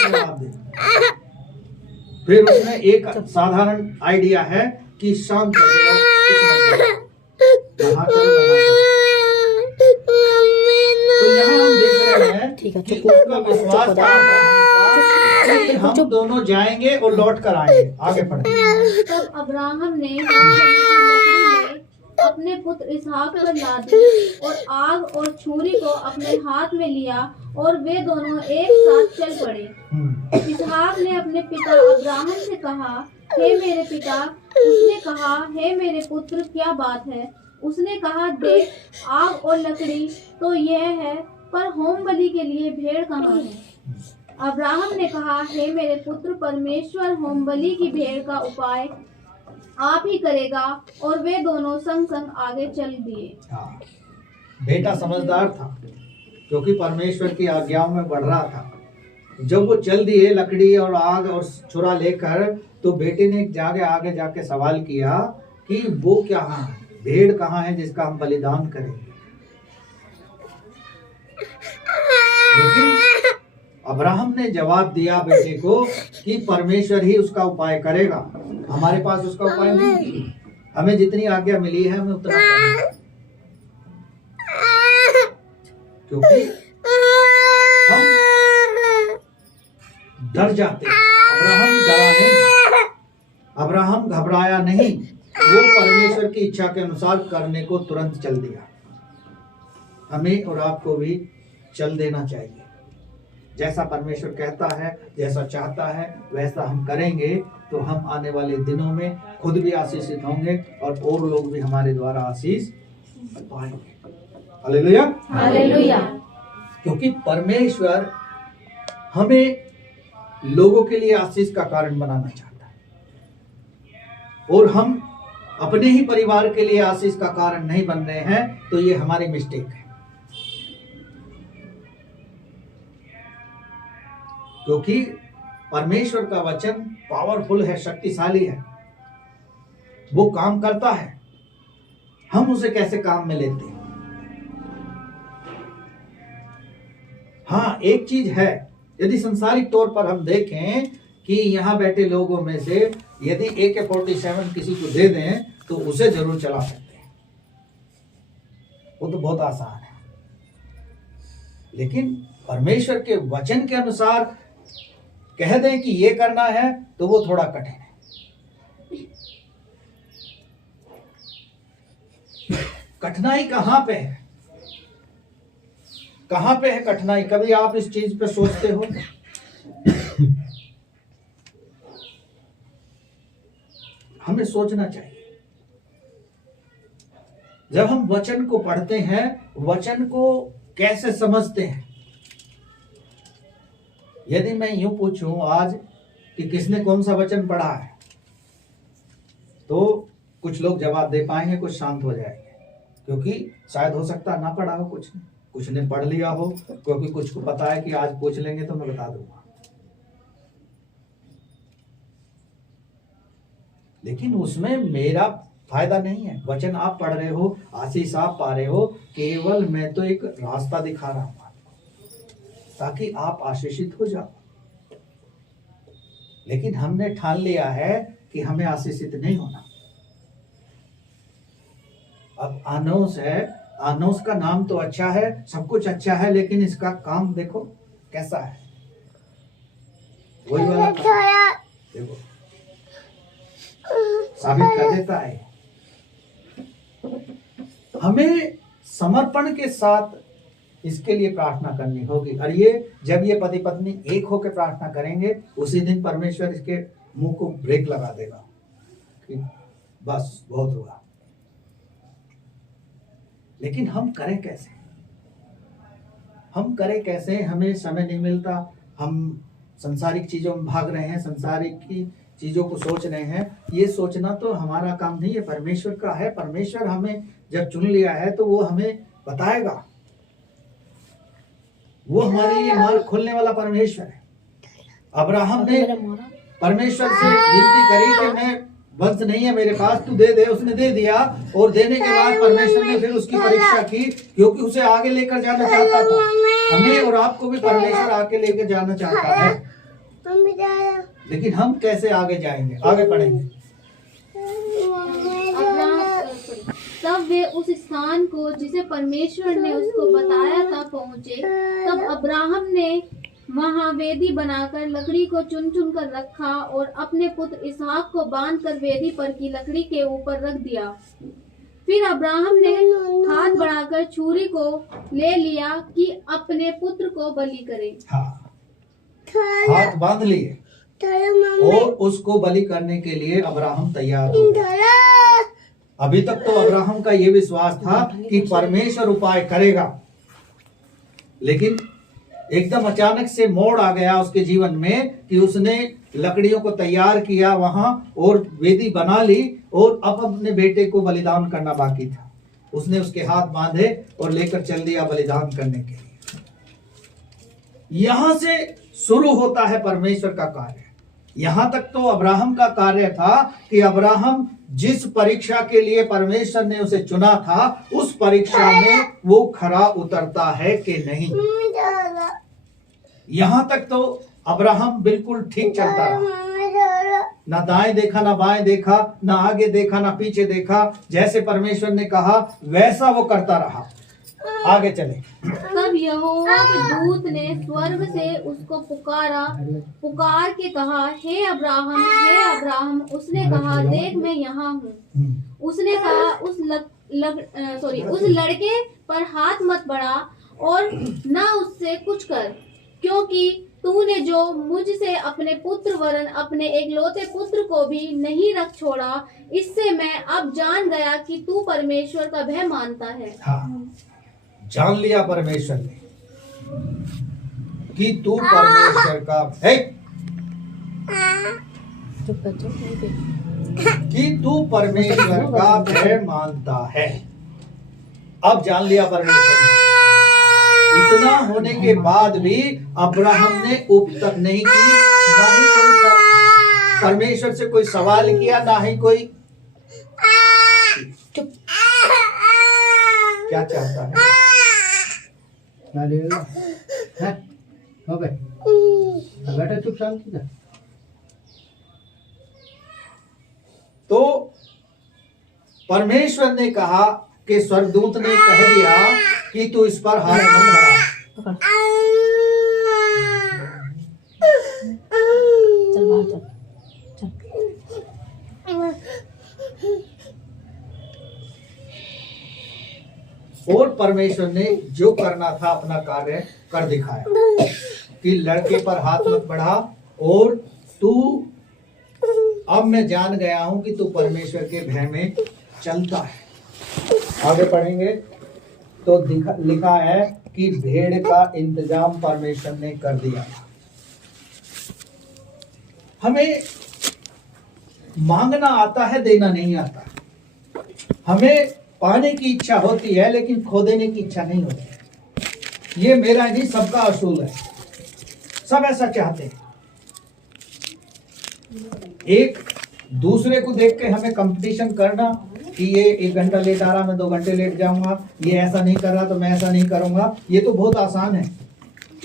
जवाब दें। फिर उसमें एक साधारण आइडिया है कि शांत रहिएगा, तो यहाँ हम देख रहे हैं कि उसका विश्वास था कि हम दोनों जाएंगे और लौट कर आएंगे। आगे पढ़ें। तब अब्राहम ने अपने पुत्र इसहाक पर लादी और आग और छुरी को अपने हाथ में लिया और वे दोनों एक साथ चल पड़े। इसहाक ने अपने पिता अब्राहम से कहा, हे मेरे पिता। उसने कहा, हे मेरे पुत्र, क्या बात है? उसने कहा, देख, आग और लकड़ी तो यह है, पर होम बलि के लिए भेड़ कहाँ है? अब्राहम ने कहा, हे मेरे पुत्र, परमेश्वर होम बलि की भेड़ का उपाय आप ही करेगा। और वे दोनों संग संग आगे चल दिए। बेटा समझदार था, क्योंकि परमेश्वर की आज्ञाओं में बढ़ रहा था। जब वो चल दिए लकड़ी और आग और छुरा लेकर, तो बेटे ने आगे जाके सवाल किया कि वो क्या है, भेड़ कहाँ है जिसका हम बलिदान करेंगे। लेकिन अब्राहम ने जवाब दिया बेटे को कि परमेश्वर ही उसका उपाय करेगा, हमारे पास उसका उपाय नहीं। हमें जितनी आज्ञा मिली है हमें उतना करना है, क्योंकि हम डर जाते हैं। अब्राहम डरा नहीं, अब्राहम घबराया नहीं, वो परमेश्वर की इच्छा के अनुसार करने को तुरंत चल दिया। हमें और आपको भी चल देना चाहिए। जैसा परमेश्वर कहता है, जैसा चाहता है, वैसा हम करेंगे तो हम आने वाले दिनों में खुद भी आशीषित होंगे और लोग भी हमारे द्वारा आशीष पाएंगे। Hallelujah, hallelujah. क्योंकि परमेश्वर हमें लोगों के लिए आशीष का कारण बनाना चाहता है और हम अपने ही परिवार के लिए आशीष का कारण नहीं बन रहे हैं, तो ये हमारी मिस्टेक है। क्योंकि परमेश्वर का वचन पावरफुल है, शक्तिशाली है, वो काम करता है। हम उसे कैसे काम में लेते हैं? हाँ, एक चीज है, यदि संसारिक तौर पर हम देखें कि यहाँ बैठे लोगों में से यदि AK-47 किसी को दे दें तो उसे जरूर चला सकते हैं, वो तो बहुत आसान है। लेकिन परमेश्वर के वचन के अनुसार कह दें कि ये करना है तो वो थोड़ा कठिन है। कठिनाई कहाँ पे है? कहाँ पे है कठिनाई? कभी आप इस चीज पे सोचते हो? हमें सोचना चाहिए। जब हम वचन को पढ़ते हैं, वचन को कैसे समझते हैं? यदि मैं यूं पूछूं आज कि किसने कौन सा वचन पढ़ा है, तो कुछ लोग जवाब दे पाएंगे, कुछ शांत हो जाएंगे, क्योंकि शायद हो सकता ना पढ़ा हो, कुछ ने पढ़ लिया हो, क्योंकि कुछ को पता है कि आज पूछ लेंगे तो मैं बता दूंगा। लेकिन उसमें मेरा फायदा नहीं है। वचन आप पढ़ रहे हो, आशीष आप पा रहे हो, केवल मैं तो एक रास्ता दिखा रहा हूं ताकि आप आशीषित हो जाओ। लेकिन हमने ठान लिया है कि हमें आशीषित नहीं होना। अब आनोस है, आनोस का नाम तो अच्छा है, सब कुछ अच्छा है, लेकिन इसका काम देखो कैसा है। वही वाला देखो, साबित कर देता है। हमें समर्पण के साथ इसके लिए प्रार्थना करनी होगी। और ये जब ये पति पत्नी एक होकर प्रार्थना करेंगे, उसी दिन परमेश्वर इसके मुंह को ब्रेक लगा देगा कि बस बहुत हुआ। लेकिन हम करें कैसे? हम करें कैसे? हमें समय नहीं मिलता, हम संसारिक चीजों में भाग रहे हैं, संसारिक की चीजों को सोच रहे हैं। ये सोचना तो हमारा काम नहीं है, परमेश्वर का है। परमेश्वर हमें जब चुन लिया है तो वो हमें बताएगा। वो हमारे लिए मार्ग खोलने वाला परमेश्वर है। अब्राहम ने परमेश्वर से विनती करी कि मैं वंश नहीं है मेरे पास, तू दे दे। उसने दे दिया, और देने के बाद परमेश्वर ने फिर उसकी परीक्षा की, क्योंकि उसे आगे लेकर जाना चाहता था। हमें और आपको भी परमेश्वर आगे लेकर जाना चाहता है। लेकिन हम कैसे आगे जाएंगे? आगे बढ़ेंगे। तब वे उस स्थान को जिसे परमेश्वर ने उसको बताया था पहुँचे। तब अब्राहम ने वहाँ वेदी बनाकर लकड़ी को चुन चुन कर रखा और अपने पुत्र इसहाक को बांधकर वेदी पर की लकड़ी के ऊपर रख दिया। फिर अब्राहम ने हाथ बढ़ाकर छुरी को ले लिया कि अपने पुत्र को बलि करे। हाथ बांध लिए और उसको बलि करने के लिए अब्राहम तैयार हो गया। अभी तक तो अब्राहम का ये विश्वास था कि परमेश्वर उपाय करेगा, लेकिन एकदम अचानक से मोड़ आ गया उसके जीवन में कि उसने लकड़ियों को तैयार किया वहां और वेदी बना ली, और अब अपने बेटे को बलिदान करना बाकी था। उसने उसके हाथ बांधे और लेकर चल दिया बलिदान करने के लिए। यहां से शुरू होता है परमेश्वर का कार्य। यहां तक तो अब्राहम का कार्य था कि अब्राहम जिस परीक्षा के लिए परमेश्वर ने उसे चुना था, उस परीक्षा में वो खरा उतरता है कि नहीं। यहाँ तक तो अब्राहम बिल्कुल ठीक चलता रहा, ना दाएं देखा ना बाएं देखा, ना आगे देखा ना पीछे देखा, जैसे परमेश्वर ने कहा वैसा वो करता रहा। आगे चले। तब यहोवा के दूत ने स्वर्ग से उसको पुकार के कहा, हे अब्राहम, हे अब्राहम। उसने कहा, देख मैं यहाँ हूँ। उसने कहा, उस लड़के पर हाथ मत बढ़ा और न उससे कुछ कर, क्योंकि तूने जो मुझसे अपने पुत्र वरन अपने एकलौते पुत्र को भी नहीं रख छोड़ा, इससे मैं अब जान गया कि तू परमेश्वर का भय मानता है। हाँ, जान लिया परमेश्वर ने कि तू परमेश्वर का भय मानता है। अब जान लिया परमेश्वर ने। इतना होने के बाद भी अब्राहम ने उप तक नहीं की, ना ही कोई परमेश्वर से कोई सवाल किया, ना ही कोई क्या चाहता है। बेटा चुप शांति से। तो परमेश्वर ने कहा कि स्वर्गदूत ने कह दिया कि तू इस पर हाथ मत बढ़ा। चल बाहर चल। और परमेश्वर ने जो करना था अपना कार्य कर दिखाया कि लड़के पर हाथ मत बढ़ा, और तू अब मैं जान गया हूं कि तू परमेश्वर के भय में चलता है। आगे पढ़ेंगे तो लिखा है कि भेड़ का इंतजाम परमेश्वर ने कर दिया। हमें मांगना आता है, देना नहीं आता। हमें पाने की इच्छा होती है लेकिन खो देने की इच्छा नहीं होती। ये मेरा नहीं, सबका असूल है। सब ऐसा चाहते हैं। एक दूसरे को देख के हमें कंपटीशन करना कि ये 1 घंटा लेट आ रहा, मैं 2 घंटे लेट जाऊंगा, ये ऐसा नहीं कर रहा तो मैं ऐसा नहीं करूंगा, ये तो बहुत आसान है।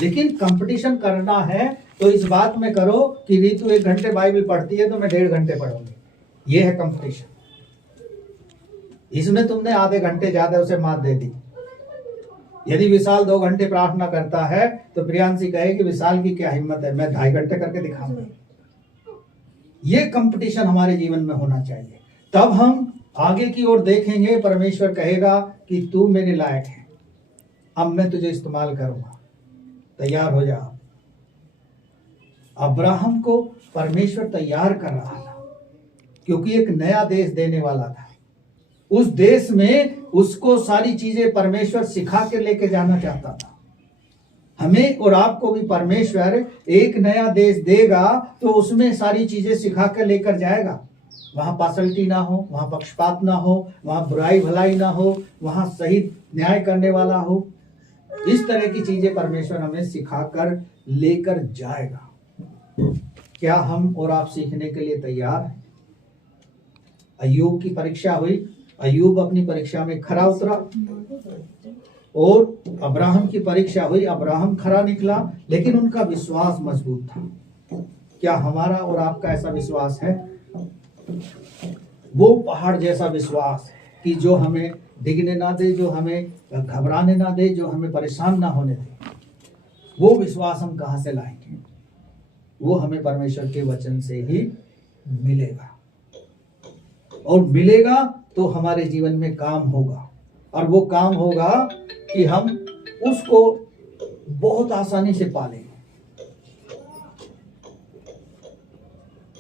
लेकिन कंपटीशन करना है तो इस बात में करो कि रीतु 1 घंटे बाइबल पढ़ती है तो मैं 1.5 घंटे पढ़ूंगी। ये है कंपटीशन। इसमें तुमने आधे घंटे ज्यादा उसे मात दे दी। यदि विशाल 2 घंटे प्रार्थना करता है तो प्रियांशी कहे कि विशाल की क्या हिम्मत है, मैं 2.5 घंटे करके दिखाऊंगा। ये कंपटीशन हमारे जीवन में होना चाहिए, तब हम आगे की ओर देखेंगे। परमेश्वर कहेगा कि तू मेरे लायक है, अब मैं तुझे इस्तेमाल करूंगा, तैयार हो जा। अब्राहम को परमेश्वर तैयार कर रहा था क्योंकि एक नया देश देने वाला था। उस देश में उसको सारी चीजें परमेश्वर सिखा के लेके जाना चाहता था। हमें और आपको भी परमेश्वर एक नया देश देगा तो उसमें सारी चीजें सिखा के लेकर जाएगा। वहां पासल्टी ना हो, वहां पक्षपात ना हो, वहां बुराई भलाई ना हो, वहां सही न्याय करने वाला हो। इस तरह की चीजें परमेश्वर हमें सिखाकर लेकर जाएगा। क्या हम और आप सीखने के लिए तैयार हैं? अय्यूब की परीक्षा हुई, अय्यूब अपनी परीक्षा में खरा उतरा, और अब्राहम की परीक्षा हुई, अब्राहम खरा निकला, लेकिन उनका विश्वास मजबूत था। क्या हमारा और आपका ऐसा विश्वास है? वो पहाड़ जैसा विश्वास कि जो हमें डिगने ना दे, जो हमें घबराने ना दे, जो हमें परेशान ना होने दे। वो विश्वास हम कहाँ से लाएंगे? वो हमें परमेश्वर के वचन से ही मिलेगा, और मिलेगा तो हमारे जीवन में काम होगा। और वो काम होगा कि हम उसको बहुत आसानी से पालेंगे।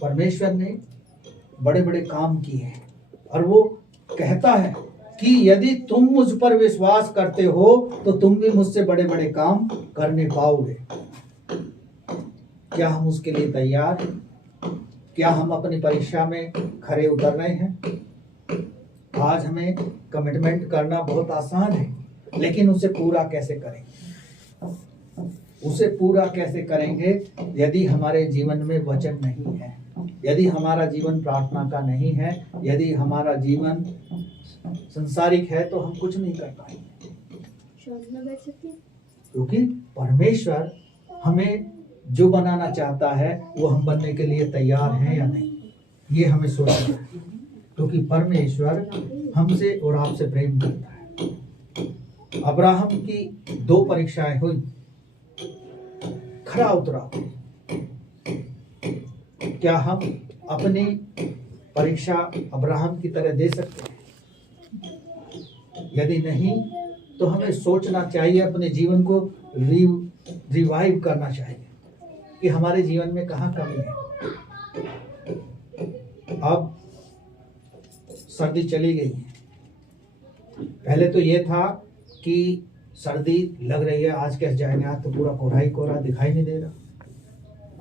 परमेश्वर ने बड़े बड़े काम किए हैं, और वो कहता है कि यदि तुम मुझ पर विश्वास करते हो तो तुम भी मुझसे बड़े बड़े काम करने पाओगे। क्या हम उसके लिए तैयार हैं? क्या हम अपनी परीक्षा में खरे उतर रहे हैं? आज हमें कमिटमेंट करना बहुत आसान है, लेकिन उसे पूरा कैसे करेंगे? उसे पूरा कैसे करेंगे यदि हमारे जीवन में वचन नहीं है, यदि हमारा जीवन प्रार्थना का नहीं है, यदि हमारा जीवन संसारिक है, तो हम कुछ नहीं कर पाएंगे। क्योंकि परमेश्वर हमें जो बनाना चाहता है वो हम बनने के लिए तैयार हैं या नहीं, ये हमें सोचना है, क्योंकि परमेश्वर हमसे और आपसे प्रेम करता है। अब्राहम की 2 परीक्षाएं हुई, खरा उतरा। क्या हम अपनी परीक्षा अब्राहम की तरह दे सकते हैं? यदि नहीं तो हमें सोचना चाहिए, अपने जीवन को रिवाइव करना चाहिए कि हमारे जीवन में कहाँ कमी है। अब सर्दी चली गई है। पहले तो ये था कि सर्दी लग रही है, आज कैसे जाएंगे, आज तो पूरा कोहरा ही कोहरा दिखाई नहीं दे रहा,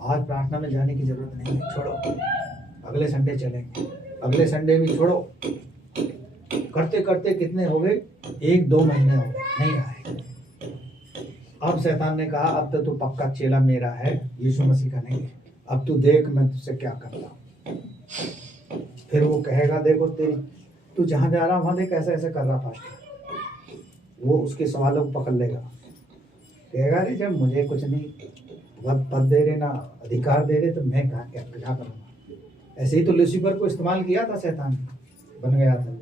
आज प्रार्थना में जाने की जरूरत नहीं है, छोड़ो, अगले संडे चलेंगे, अगले संडे भी छोड़ो। करते करते कितने हो गए, 1-2 महीने हो गए, नहीं आए। अब शैतान ने कहा अब तो तू पक्का चेला मेरा है, यीशु मसीह का नहीं है, अब तू देख मैं तुझसे क्या करता हूँ। फिर वो कहेगा देखो तेरी, तू जहाँ जा रहा वहाँ देख ऐसे ऐसे कर रहा पास्टर। वो उसके सवालों को पकड़ लेगा, कहेगा अरे जब मुझे कुछ नहीं पद दे रहे ना अधिकार दे रहे तो मैं क्या करूँगा। ऐसे ही तो लूसीफर को इस्तेमाल किया था शैतान, बन गया था।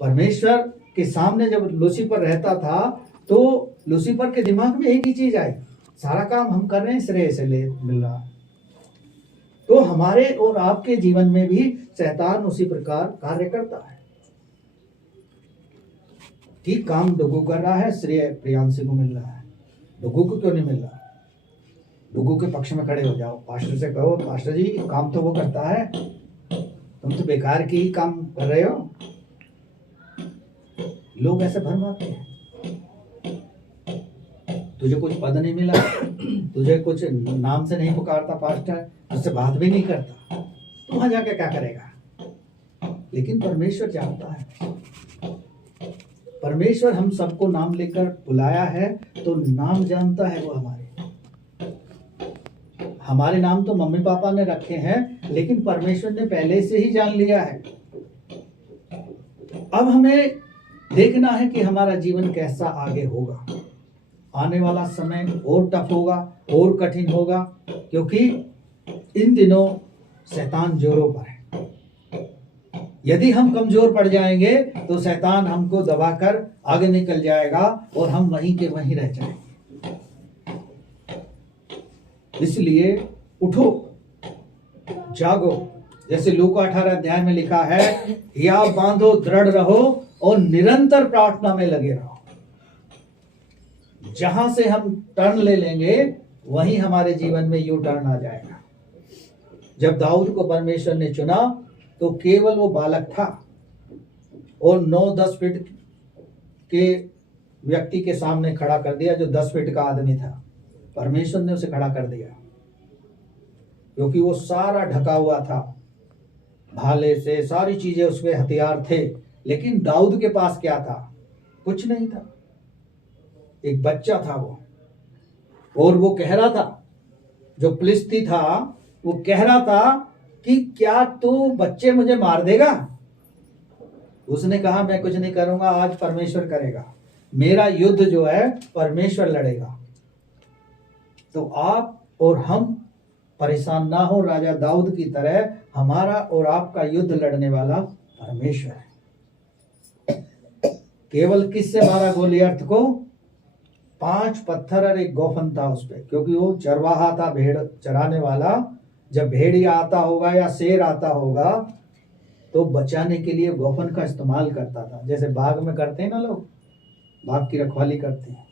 परमेश्वर के सामने जब लूसीफर रहता था तो लूसीफर के दिमाग में एक ही चीज आई, सारा काम हम कर रहे हैं, श्रेय से ले मिल रहा। तो हमारे और आपके जीवन में भी शैतान उसी प्रकार कार्य करता है कि काम डुगू कर रहा है, श्रेय प्रियांशी को मिल रहा है, डुगू को क्यों नहीं मिल रहा। डुगू के पक्ष में खड़े हो जाओ, पास्टर से कहो पास्टर जी काम तो वो करता है, तुम तो बेकार की ही काम कर रहे हो। लोग ऐसे भरमाते हैं, तुझे कुछ पद नहीं मिला, तुझे कुछ नाम से नहीं पुकारता पास्टर, तुझसे बात भी नहीं करता, तो वहां जाके क्या करेगा। लेकिन परमेश्वर जानता है, परमेश्वर हम सबको नाम लेकर बुलाया है, तो नाम जानता है वो हमारे नाम तो मम्मी पापा ने रखे हैं, लेकिन परमेश्वर ने पहले से ही जान लिया है। अब हमें देखना है कि हमारा जीवन कैसा आगे होगा। आने वाला समय और टफ होगा और कठिन होगा, क्योंकि इन दिनों शैतान जोरों पर है। यदि हम कमजोर पड़ जाएंगे तो शैतान हमको दबाकर आगे निकल जाएगा और हम वहीं के वहीं रह जाएंगे। इसलिए उठो, जागो, जैसे लूका 18 अध्याय में लिखा है, या बांधो, दृढ़ रहो और निरंतर प्रार्थना में लगे रहो। जहां से हम टर्न ले लेंगे वहीं हमारे जीवन में यू टर्न आ जाएगा। जब दाऊद को परमेश्वर ने चुना तो केवल वो बालक था और 9-10 फीट के व्यक्ति के सामने खड़ा कर दिया, जो 10 फीट का आदमी था। परमेश्वर ने उसे खड़ा कर दिया क्योंकि वो सारा ढका हुआ था, भाले से सारी चीजें उसके हथियार थे। लेकिन दाऊद के पास क्या था? कुछ नहीं था, एक बच्चा था वो। और वो कह रहा था, जो फिलिस्ती था वो कह रहा था कि क्या तू बच्चे मुझे मार देगा? उसने कहा मैं कुछ नहीं करूंगा, आज परमेश्वर करेगा, मेरा युद्ध जो है परमेश्वर लड़ेगा। तो आप और हम परेशान ना हो, राजा दाऊद की तरह हमारा और आपका युद्ध लड़ने वाला परमेश्वर है। केवल किससे मारा गोलियत को? 5 पत्थर और एक गोफन था उस पे, क्योंकि वो चरवाहा था, भेड़ चराने वाला। जब भेड़िया आता होगा या शेर आता होगा तो बचाने के लिए गोफन का इस्तेमाल करता था, जैसे बाग में करते हैं ना लोग, बाग की रखवाली करते हैं।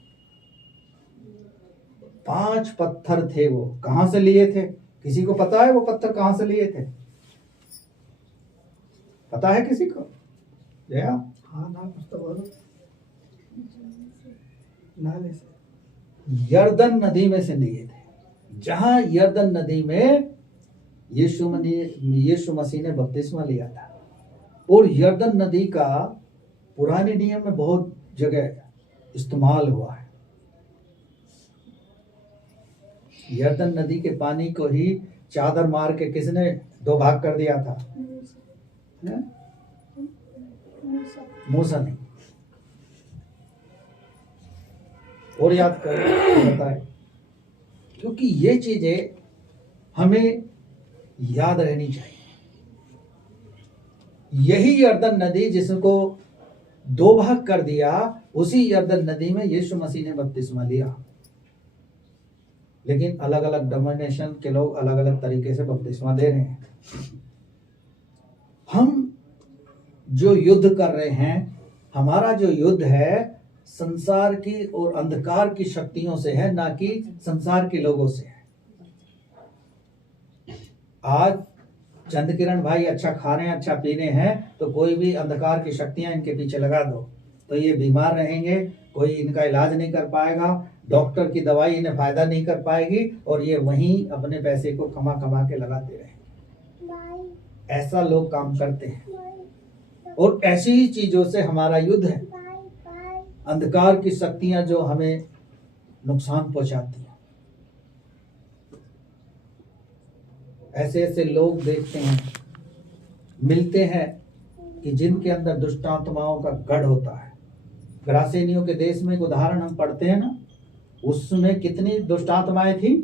5 पत्थर थे वो। कहां से लिए थे? किसी को पता है वो पत्थर कहां से लिए थे? पता है किसी को? जया? हाँ ना, कुछ तो बोलो। नाले से, यर्दन नदी में से लिए थे। जहां यर्दन नदी में यीशु मसीह ने बपतिस्मा लिया था। और यर्दन नदी का पुराने नियम में बहुत जगह इस्तेमाल हुआ है। यर्दन नदी के पानी को ही चादर मार के किसने 2 भाग कर दिया था? मूसा ने। और याद करो, बताए क्योंकि ये चीजें हमें याद रहनी चाहिए। यही यर्दन नदी जिसको 2 भाग कर दिया, उसी यर्दन नदी में यीशु मसीह ने बपतिस्मा लिया। लेकिन अलग अलग डोमिनेशन के लोग अलग अलग तरीके से बपतिस्मा दे रहे हैं। हम जो युद्ध कर रहे हैं, हमारा जो युद्ध है संसार की और अंधकार की शक्तियों से है, ना कि संसार के लोगों से है। आज चंद किरण भाई अच्छा खा रहे हैं, अच्छा पी रहे हैं, तो कोई भी अंधकार की शक्तियां इनके पीछे लगा दो तो ये बीमार रहेंगे, कोई इनका इलाज नहीं कर पाएगा, डॉक्टर की दवाई इन्हें फायदा नहीं कर पाएगी, और ये वहीं अपने पैसे को कमा कमा के लगाते रहेंगे। ऐसा लोग काम करते हैं और ऐसी ही चीजों से हमारा युद्ध है। अंधकार की शक्तियां जो हमें नुकसान पहुंचाती हैं। ऐसे ऐसे लोग देखते हैं, मिलते हैं कि जिनके अंदर दुष्ट आत्माओं का गढ़ होता है। ग्रासेनियों के देश में एक उदाहरण हम पढ़ते हैं ना, उसमें कितनी दुष्ट आत्माएं थी,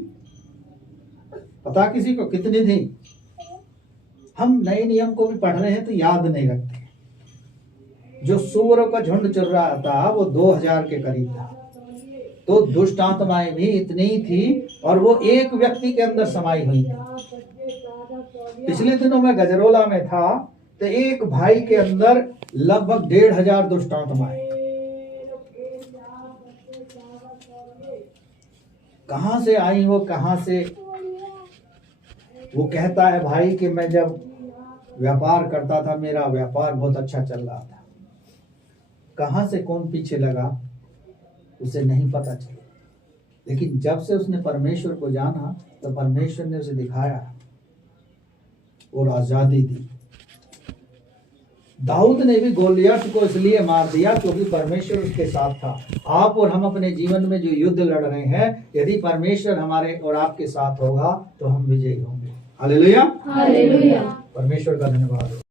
पता किसी को कितनी थी? हम नए नियम को भी पढ़ रहे हैं तो याद नहीं रखते। जो सूअरों का झुंड चल रहा था वो 2000 के करीब था। तो दुष्ट आत्माएं भी इतनी ही थी और वो एक व्यक्ति के अंदर समाई हुई थी। पिछले दिनों में गजरोला में था तो एक भाई के अंदर लगभग 1500 दुष्ट आत्माएं। कहां से आई वो, कहां से? वो कहता है भाई कि मैं जब व्यापार करता था, मेरा व्यापार बहुत अच्छा चल रहा था। कहां से कौन पीछे लगा उसे नहीं पता चला, लेकिन जब से उसने परमेश्वर को जाना तो परमेश्वर ने उसे दिखाया और आजादी दी। दाऊद ने भी गोलियत को इसलिए मार दिया क्योंकि परमेश्वर उसके साथ था। आप और हम अपने जीवन में जो युद्ध लड़ रहे हैं, यदि परमेश्वर हमारे और आपके साथ होगा तो हम विजयी होंगे। Hallelujah, hallelujah. परमेश्वर का धन्यवाद हो।